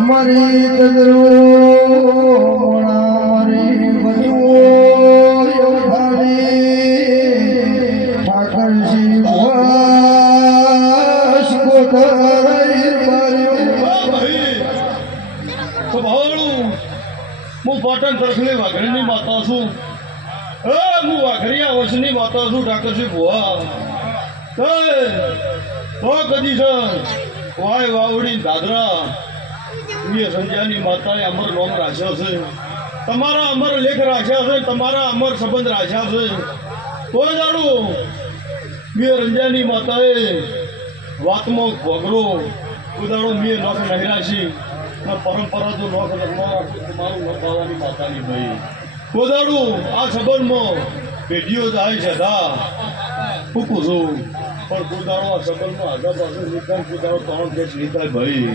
મારી ગજરો મારી ગજરો યોધારી ઠાકર શ્રી વાસ કોતરાઈ મારી ભાઈ ભાવડું હું પાટણ તરફની વાઘરીની માતા છું. હું વાઘરીયા વંશની માતા છું ઠાકરસિંહ ભુવા. તો કદી છે. વાય વાવડી દાદરા. મેં સંધ્યાની માતાએ અમર નોમ રાખ્યા છે. તમારા અમર લેખ રાખ્યા છે, તમારા અમર સંબંધ રાખ્યા છે. કોઈ જાણું મેં રંજાની માતાએ વાતમાં ભોગરો. ઉદાહરણ મેં નોખ નહીં રાખી ને પરંપરા તો ન રખવા તમારું નખાવાની માતાની ભાઈ કોદાડું આ સંબંધમાં પેઢીઓ જાય છે દા ફૂકું છું. પણ કોદાડો આ સંબંધમાં આગળ પાછળ નિકાલ કોદાડો ત્રણ કેસ નહીં ભાઈ